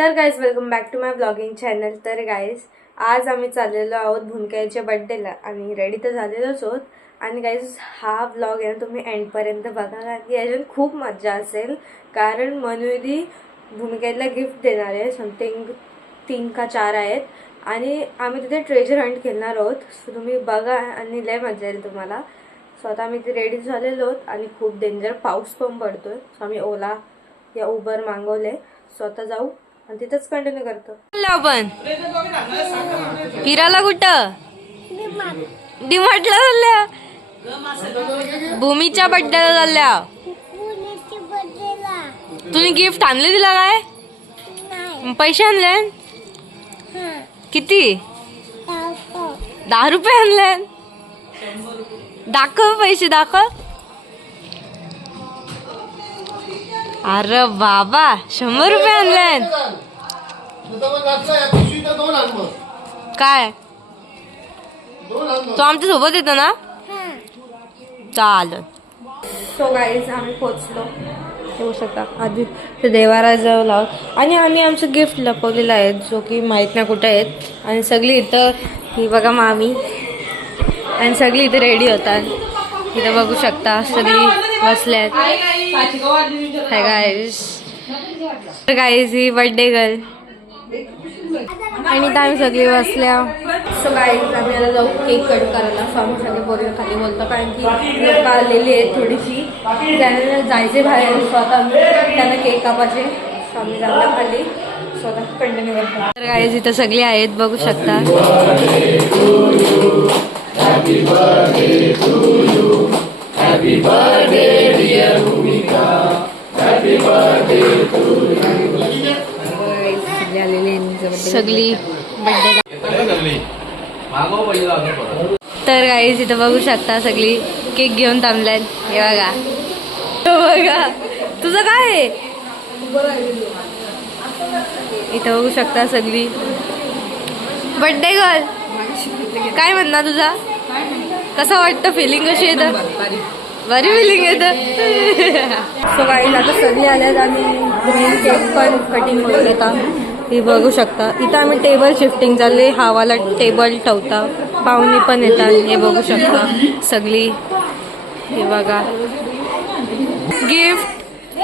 तर guys welcome back to my blogging channel. तर guys आज आम्ही चाललेलो आहोत भूमिकाच्या बड्डेला आणि रेडी तर झालेलोच आहोत. आणि गाईज हा ब्लॉग आहे ना तुम्ही एंडपर्यंत बघा की याच्यात खूप मजा असेल, कारण मनुदी भूमिकेला गिफ्ट देणार आहे. समथिंग 3 का 4 आहेत आणि आम्ही तिथे ट्रेजर हंट खेळणार आहोत. सो तुम्ही बघा आणि लय मजा येईल तुम्हाला. सो आता आम्ही तिथे रेडी झालेलो आहोत आणि खूप डेंजर पाऊस पण पडतोय. सो आम्ही ओला या उबर मागवले. सो आता जाऊ आणि तिथंच कंटिन्यू करतो. आपण फिरायला कुठं डीमार्टला चालल्या, भूमीच्या बड्डेला चालल्या. तुम्ही गिफ्ट आणले तिला काय? पैसे आणले किती? 10 रुपये आणले. दाखव पैसे दाखव. अरे बाबा 100 रुपये आणले. काय तो आमच्या सोबत येतो ना? चालेल. सो गाईज आम्ही पोचलो, येऊ शकता. आधी ते देवाराजवळ लावत आणि आम्ही आमचं गिफ्ट लपवलेलं आहे जो की माहीत नाही कुठे आहेत. आणि सगळी इथं ही बघा मामी आणि सगळी इथे रेडी होतात. इथं बघू शकता सगळी बसल्यात. Hi guys. तर गाईज ही बर्थडे गर्ल आणि आम्ही सगळी बसल्या. सो गाईज आम्ही आता जाऊ केक कट करायला. सो आम्ही सगळे बोलून खाली बोलतो कारण की लोक आलेली आहेत थोडीशी, त्यांना जायचे बाहेर. स्वतः त्यांना केक कापायचे. सो आम्ही जायला खाली स्वतः कंटिन्यू करतो. तर गाईज इथं सगळी आहेत बघू शकता. Happy birthday to you. Happy birthday dear Bhumika. Happy birthday to you. सगळी बर्थडे. तर गाईज इथं बघू शकता सगळी केक घेऊन थांबल्यात. हे बघा बघा तुझं काय आहे इथं बघू शकता सगळी बर्थडे गर्ल. काय म्हणणार तुझा? कसं वाटतं? फिलिंग कशी येतं? बरी फिलिंग येतं. सो गाईज आता सगळी आल्यात आणि केक पण कटिंग होत होता. ही बघू शकता. इथं आम्ही टेबल शिफ्टिंग चालले. हा वाला टेबल ठेवता. पाहुणी पण येतात. हे बघू शकता सगळी. हे बघा गिफ्ट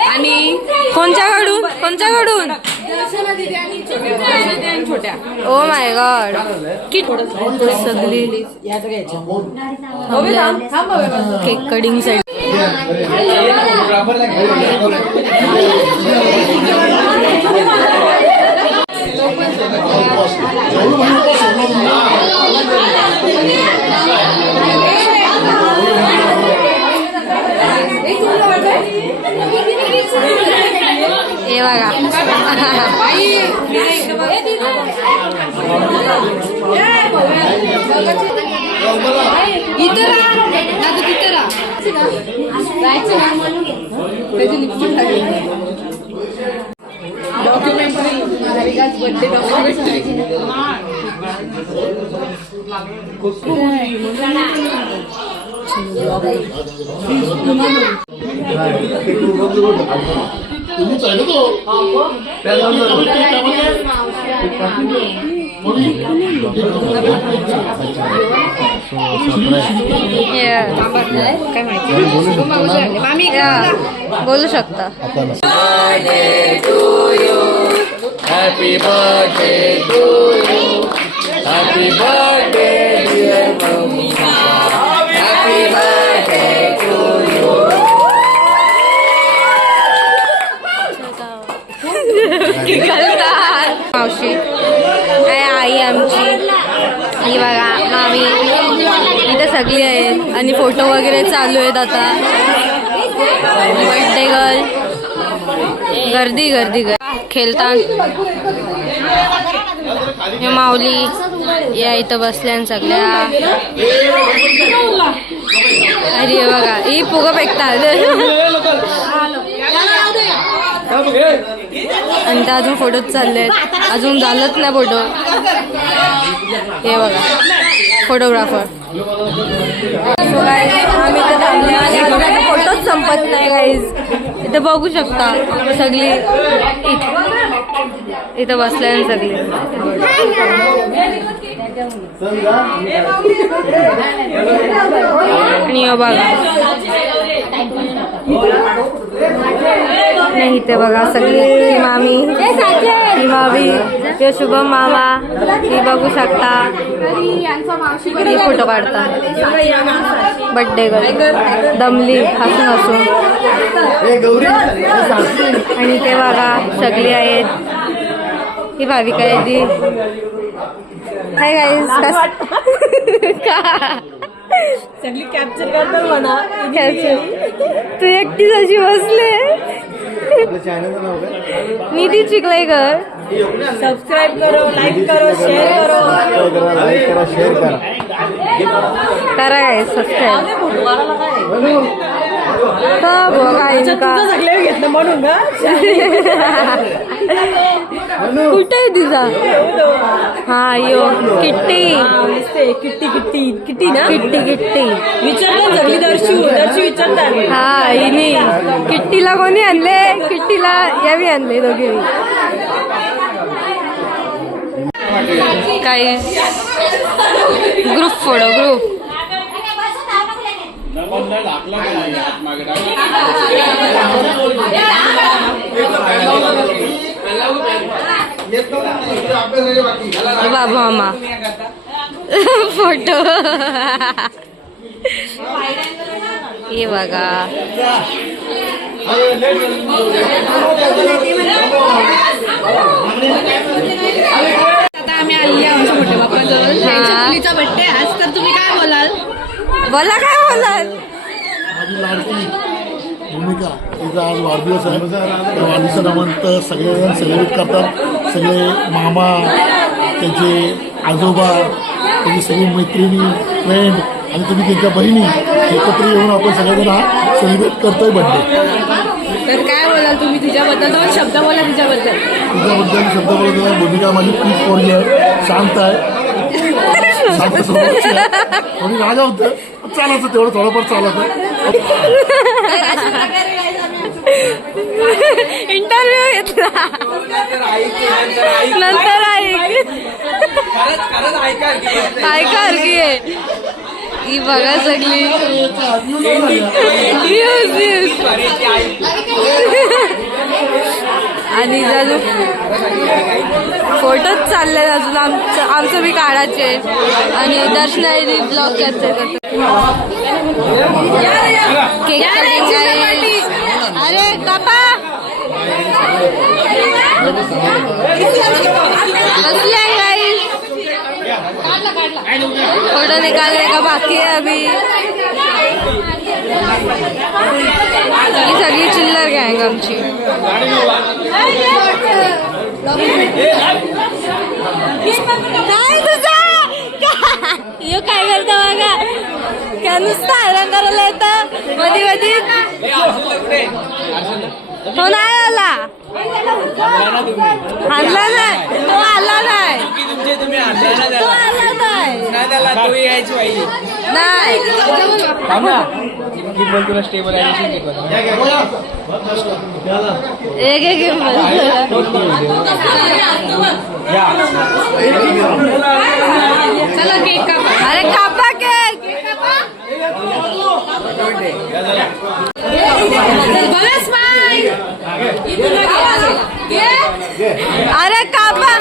आणि कोणच्याकडून ओ माय गॉड किती सगळी केक कटिंग साठी. हे बघा काय माहिती बोलू शकता. Happy birthday to you. Happy birthday dear Bhumika. Happy birthday to you. मावशी आई आमची ही बघा मामी इथे सगळी आहेत आणि फोटो वगैरे चालू आहेत. आता बर्थडे गर्ल गर्दी खेळतात. हे माऊली या इथं बसल्या सगळ्या. अरे बघा ही फुगं फेकतात आणि त्या अजून फोटोच चालले आहेत. अजून झालंच नाही फोटो. हे बघा फोटोग्राफर. आम्ही तर थांबले फोटोच संपत नाही गाईज. इथे बघू शकता सगळी इथं बसल्या सगळे आणि बघा नाही ते बघा सगळी ही मामी ही मामी हे शुभम मामा ही बघू शकता ही फोटो काढता बड्डे गर्ल दमली हसून हसून आणि ते बघा सगळी आहेत ही भाविका आहे ती हाय गाईस सगळी कॅप्चर करतात म्हणा तू एकटी जशी बसले निधी चिकलाय कर सबस्क्राईब करो लाईक करो शेअर करो करा काय सबस्क्राईब सगळे घेतलं म्हणून का कुठे आहे तिचा हा यो किट्टी किट्टी किट्टी किट्टी ना किट्टी किट्टी विचारतात सगळी दर्शी विचारतात हा हिने किट्टीला कोणी आणले किट्टीला यावी आणले दोघे काही ग्रुप फोटो ग्रुप बाबा मामा फोटो हे बघा आता आम्ही आली आमच्या मोठ्या बाप्पाजवळ त्यांच्या मुलीचा बड्डे आज तर तुम्ही काय बोलाल बोला काय बोलाल माझी लाडकी भूमिका तिचा आज वाढदिवस आहे त्या वाढदिवसानिमित्त सगळेजण सेलिब्रेट करतात सगळे मामा त्यांचे आजोबा त्यांची सगळी मैत्रिणी फ्रेंड आणि तुम्ही त्यांच्या बहिणी एकत्र येऊन आपण सगळेजण हा सेलिब्रेट करतोय बड्डे तर काय बोलाल तुम्ही तिच्याबद्दल दोन शब्द बोला तिच्याबद्दल शब्द बोलत आहे भूमिका माझी खूप पोरगी आहे शांत आहे शांत स्वभावाची आहे कोणी रागावतं चालायचं तेवढं थोडंफार चालायचं इंटरव्ह्यू घेतला नंतर ऐका की ही बघा सगळी आणि अजून फोटोच चालले अजून आमचं बी काढायचे आणि दर्शनाई ब्लॉग कॅप्चर करतो केक कटिंग आहे अरे कापा बसले गाइस फोटो निकालने का बाकी है अभी सगळी चिल्लर गँग आमची काय तुझा यो काय करतो बघा क्या नुसतं हैराण करायला येतं मधी मधी तो नाही आला आणला नाही तो आला नाही तो आला नाही तुला स्टेबलायझेशन एक एक चला केक कापा अरे कापा केक बघा स्माइल अरे कापा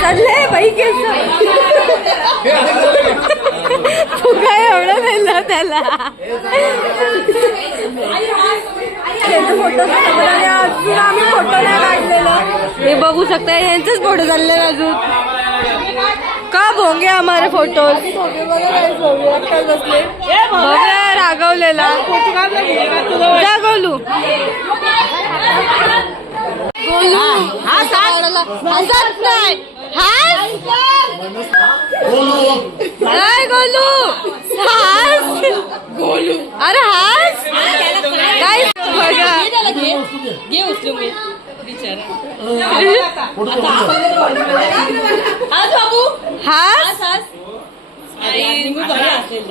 चालले बाई केस फुगा एवढं नेलं त्याला आम्ही फोटो नाही काढलेला हे बघू शकता यांचेच फोटो चालले अजून का भोंगे हमारे फोटो बसले बघा रागवलेला जा गोलू गोलू हसत नाही काय गोलू हास गोलू अरे हास काय बघा घे उचलू मी बिचारा फोटो आज बाबू हास अरे निघू बरं असेल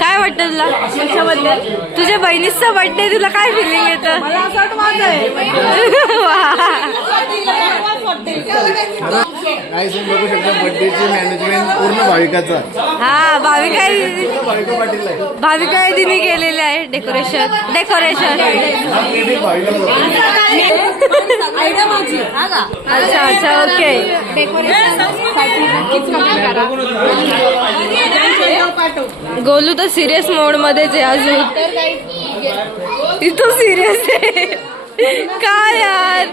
काय वाटतं तुला कशाबद्दल? तुझ्या बहिणीचा बर्थडे तुला काय फिलिंग येतं? मला असं वाटतं माझं आहे काय तुम्ही बघू शकता बर्थडेची मॅनेजमेंट पूर्ण भाविकाचा. हा भाविका भाविका पाटील आहे. भाविका दिनी केलेले आहे डेकोरेशन हा credit भाविकाला जातो. आयडिया माझी हा का अच्छा अच्छा ओके. डेकोरेशन साठी नक्कीच कमेंट करा गोलू तर सिरियस मोड मध्येच आहे अजून. इथं सिरियस आहे काय यार?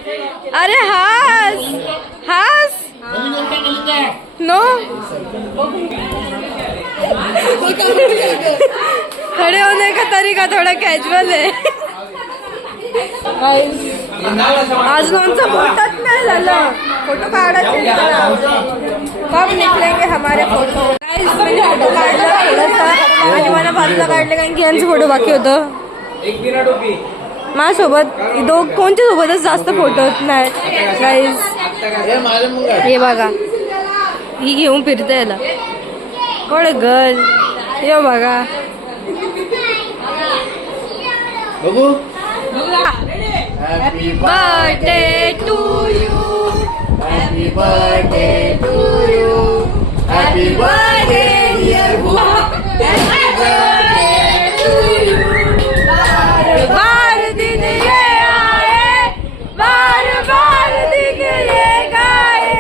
अरे हास हास नो खड़े होने का तरीका थोड़ा कैजुअल है. आज आमचा फोटोच नाही झालं. फोटो काढायचे कब निकलेंगे हमारे फोटो. म्हणजे फोटो काढला थोडासा आणि मला बाजूला काढले कारण की यांचं फोटो बाकी होतं. माझ्यासोबत कोणत्या सोबतच जास्त फोटो होत नाही गाईज. हे बघा ही घेऊन फिरते याला कोण गर्ल. ये बघा बघू. Happy birthday to you. Happy birthday to you. Happy birthday dear happy birthday to you. बार दिन ये आए बार बार दिन ये गाए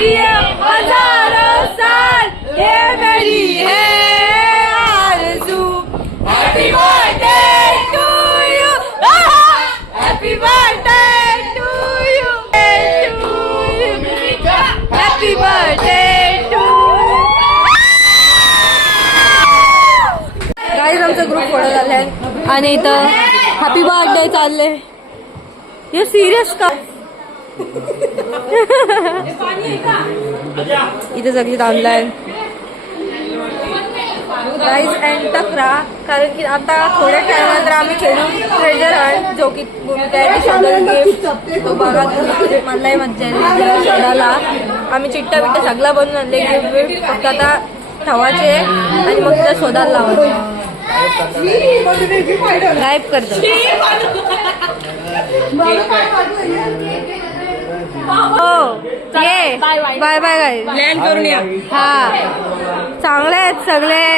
ये हजारों साल ये मेरी है आरज़ू. Happy birthday to you. Happy birthday to you. Happy birthday to. Guys आमचा ग्रुप फोटो झालाय आणि इथं हॅपी बर्थडे चालले. हे सिरियस का? इथे सगळी ऑनलाईन गाईज एंड तक राहा कारण की आता थोड्या टायमात आम्ही खेळू ट्रेजर हंट जो की भूमिका आहे गिफ्ट. बघा मलाही मज्जा येईल शोधाला. आम्ही चिट्टा बिट्टा सगळा बनवून आणले गिफ्ट बिफ्ट फक्त आता ठेवायचे आणि मग तिला शोधायला लावायचे. गायब करतो. हो ये बाय बाय गाय प्लॅन करून या हा चांगले आहेत सगळे.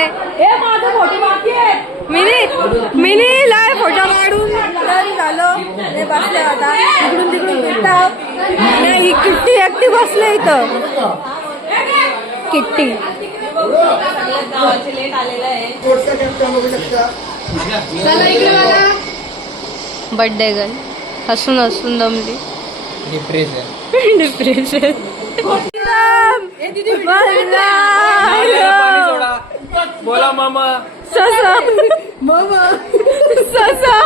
मिनी लाय फोटो काढून तरी झालं. हे बसले आता इकडून तिकडून फिरतात. ही किट्टी एकटी बसले इथं. किट्टी बर्थडे गर्ल हसून हसून दमली. डिप्रेशन बोला मामा. ससा मामा ससा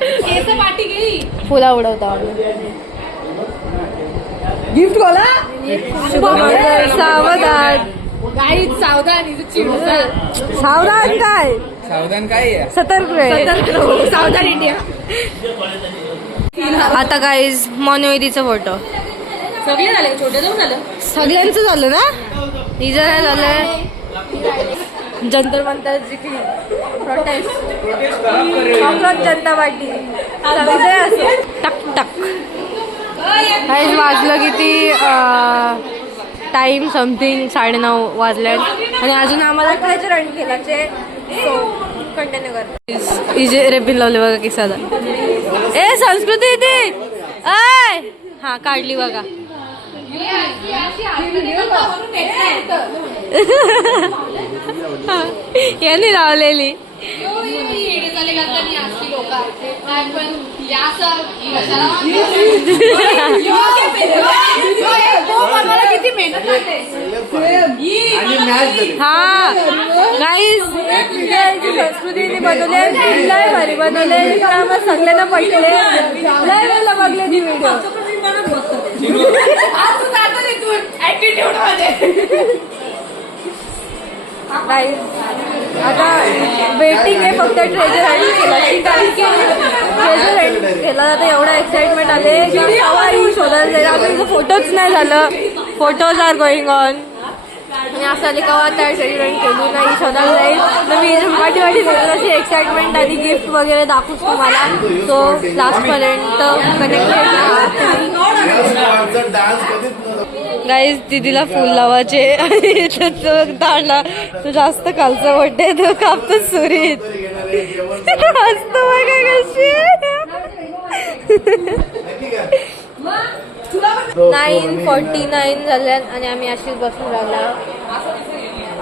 केस पाठी गेली फुला उडवता गिफ्ट बोला सावधान. गाईत सावधान सावधान काय सावधान काय आहे. सतर्क रे. सावधान इंडिया. आता गाईज मनोविधीचा फोटो सगळे झाले छोटे जाऊन झालं सगळ्यांचं झालं ना. हिचं नाही झालंय. जंतर मंतर जिंकली प्रोटेस्ट काँग्रेस जनता पार्टी सगळे असो टक टक. गाईज वाजलं किती टाइम समथिंग 9:30 वाजल्यात आणि अजून आम्हाला ट्रेजर हंट केलाचे. सो कंटिन्यू कर. इजे रेपिन लावले बघा किसाला. ए संस्कृती ती आय हा काढली बघा. यांनी लावलेली. किती मेहनत हा गाईज संस्कृतीने बनवले लय भारी बनवले. आम्हाला सगळ्यांना पटले. लय वेळेला बघले ती व्हिडिओ. Guys, आता वेटिंग आहे फक्त ट्रेजर हंट केल्याची, कारण की ट्रेजर हंट केला जातं. एवढा एक्साइटमेंट आले की केव्हा येऊन शोधायला जाईल. अजून फोटोच नाही झालं. Photos are going on. आणि असं आले केव्हा त्या ट्रेजर हंट केली नाही शोधायला जाईल. तर मी वाटी अशी एक्साइटमेंट आणि गिफ्ट वगैरे दाखवूच तुम्हाला. So लास्टपर्यंत connected. गाईज दिदीला फुल लावायचे आणि दांडा तो जास्त खालचा बड्डे तो कापतो सुरीत असतो बघा कशी. 9:49 झाल्यात आणि आम्ही अशीच बसून राहिला.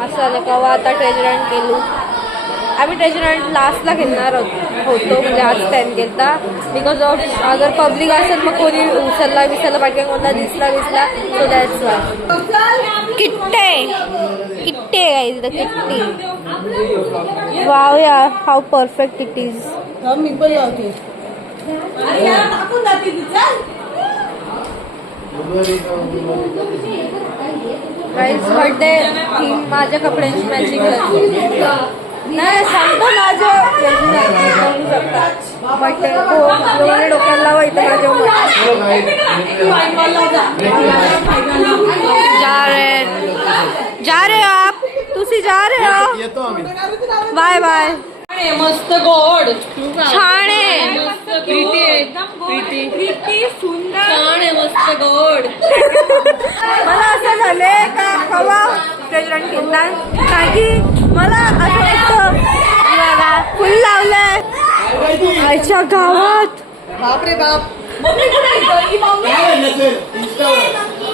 असं आलं का आता ट्रेजर हंट केलो. आम्ही ट्रेजर हंट लास्टला घेणार होतो म्हणजे आज 10 घेता बिकॉज ऑफ अगर पब्लिक असेल मग कोणी विसरला पाठवा कोणता दिसला सो दॅट्स वाय. किट्टे गाईज द किट्टी. वाव यार हाऊ परफेक्ट इट इज. मी पण लावते. गाईज बर्थडे थीम माझ्या कपड्यांची मॅचिंग नाही सांगतो माझं बघू शकता. बट एवढे डोक्याला लावा इथं माझ्या जा रे आप तुसी जा रे हो. येतो आम्ही. Bye bye. मस्त गोड छान आहे. प्रीती सुंदर छान आहे मस्त गोड. मला असं झालंय का हवा ट्रेजर केला कारण की मला असं वाटतं फुल लावलंय आईच्या गावात. बापरे बाप.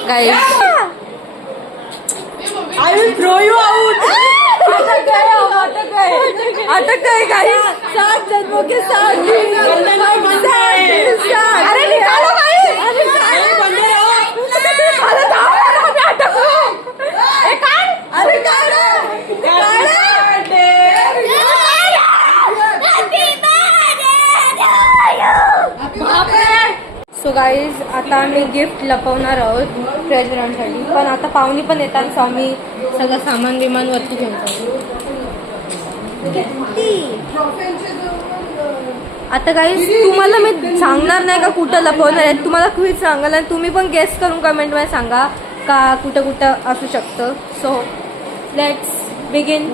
गाईस I will throw you out. अटक गए गाइस. 7 जन्मों के साथ अरे निकालो गाइस. अरे सो गाईज आता आम्ही गिफ्ट लपवणार आहोत ट्रेजर हंटसाठी. पण आता पाहुणी पण येतात सो आम्ही सगळं सामान विमान वरती घेऊन जातो. आता गाईज तुम्हाला मी सांगणार नाही का कुठं लपवणार आहे. तुम्हाला क्विज सांगाल आणि तुम्ही पण गेस करून कमेंटमध्ये सांगा का कुठं कुठं असू शकतं. So let's begin.